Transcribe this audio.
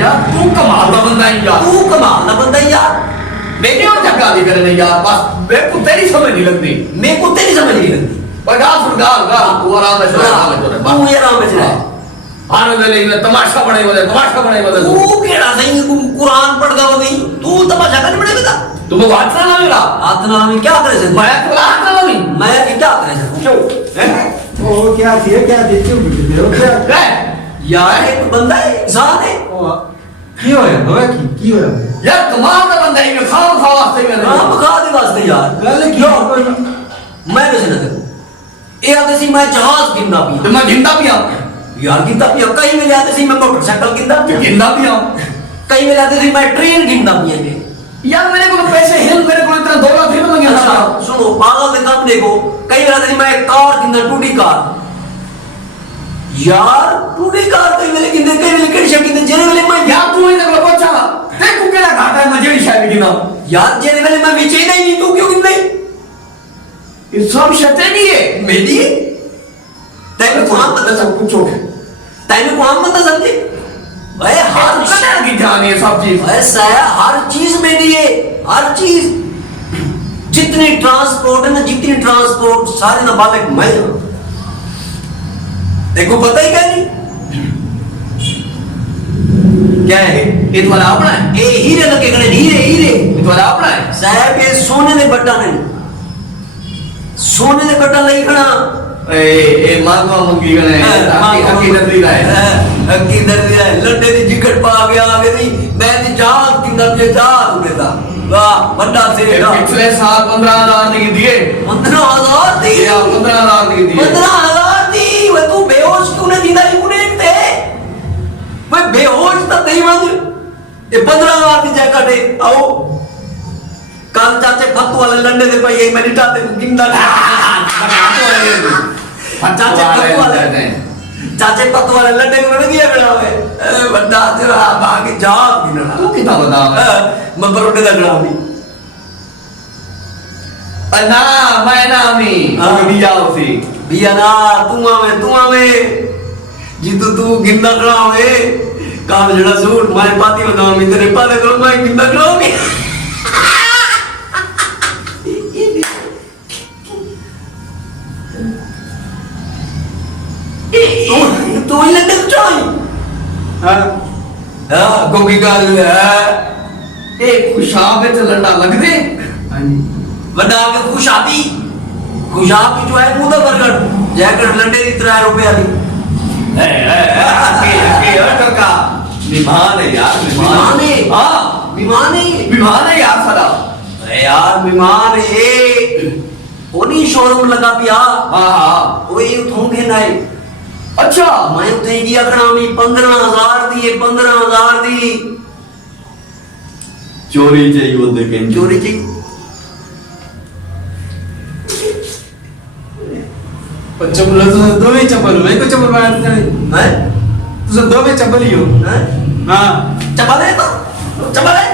यार तू कमाल का बंदा है यार, तू कमाल का बंदा है यार। मैंने और झगड़ा नहीं करने यार, बस मेरे को तेरी समझ नहीं लगती, मेरे को तेरी समझ नहीं लगती। पर गाल सुन गाल तू आराम से तू ये आराम से रह। आने वाले में तमाशा बने वाले तू केड़ा सही कुरान पढ़दा हो नहीं, तू तमाशा करने बड़े बता। तुम बात ना मेरा हाथ ना में क्या करे से मैं तो हाथ ना नहीं मैं क्या करे से क्यों ओ क्या देते हो क्या यार एक बंदा है इंसान है की होया की होया यार कमाल का बंदा है, खाओ वास्ते में नाम खा दे वास्ते यार। गल की मैं वैसे ना करूं ये आते सी मैं जहाज गिनदा पिया तो मैं गिनता भी हूं यार, गिनदा पिया कई मिले आते सी मैं मोटरसाइकिल गिनदा पिया गिनता भी हूं कई मिले आते सी मैं ट्रेन गिनदा पिया। यार मेरे को पैसे हैं, मेरे को इतना दौलत है, मैं अच्छा सुनो पागल से काम देखो, कई मिले आते सी मैं कार गिनदा टूटी कार यार, टूटी कार कई मिले गिनदे कई मिले केड़ी शक गिनदे जेने मिले मैं यार तू इधर को पहुंचा ते को केड़ा घाटा है, मैं जेडी शायद गिना यार जेने मिले मैं विच ही नहीं, तू क्यों गिनदे ये सब शर्तें नहीं है मेरी तैਨੂੰ कुरान पता सब कुछ हो तैਨੂੰ कुरान पता समझे भाई हर कदर की ध्यान है सब चीज ऐसा है, हर चीज में दिए हर चीज जितनी ट्रांसपोर्ट है ना, जितनी ट्रांसपोर्ट सारे ना बालक मैं देखो पता ही क्या नहीं क्या है ये तुम्हारा अपना है, ए हीरे लगे कने हीरे हीरे ये तुम्हारा अपना है साहब ये सोने दे बट्टा नहीं, सोने दे बट्टा नहीं खड़ा ए मांगवा मंगी गने हकी नदी रहा है लड्डे दी जिकट पा गया आगे दी मैं दी जहाज की नदी जहाज उड़ेदा वाह बड़ा सेठ पिछले साल 15,000 नहीं दिए 15,000 दी 15,000 नहीं दिए 15,000 दी वे तू बेहोश क्यों नहीं दीदा इने ते वे बेहोश तो नहीं मंग ये 15,000 दी जैकेट है आओ कल चाचे फत्तू वाले लंडे दे पई मैं निटाते गिंदा चाचे पत्तू वाले लड्डे को नहीं दिया बड़ा है बड़ा तेरा बाकी जहाज गिनना तू कितना बता मैं परोटे दा गड़ा भी ना मैं ना मी बिया उसी बिया ना तू आवे जितू तू गिंदा खड़ावे काम जड़ा सूट मैं पाती बना मी तेरे पाले करो मैं गिंदा खड़ाऊंगी तू ही लड्डे चढ़ाई हां गोगी गाल है ए खुशाब ते लंडा लग दे वड्डा के खुशाबी जो है मुंह दा बरगड़ जैकेट लंडे दी 3 रुपए वाली के का विमान है यार विमान है हां विमान है यार साला अरे यार विमान है ओनी शोरूम लगा पिया हां ओए उठोंगे नहीं अच्छा मैं उठे दिया खड़ा मी 15,000 दी 15,000 दी चोरी चाहिए वो देखें चोरी की चप्पल दो में चप्पल मैं को चप्पल बाहर नहीं हैं तू सब दो में चप्पल ही हो हैं हां चप्पल है तो चप्पल है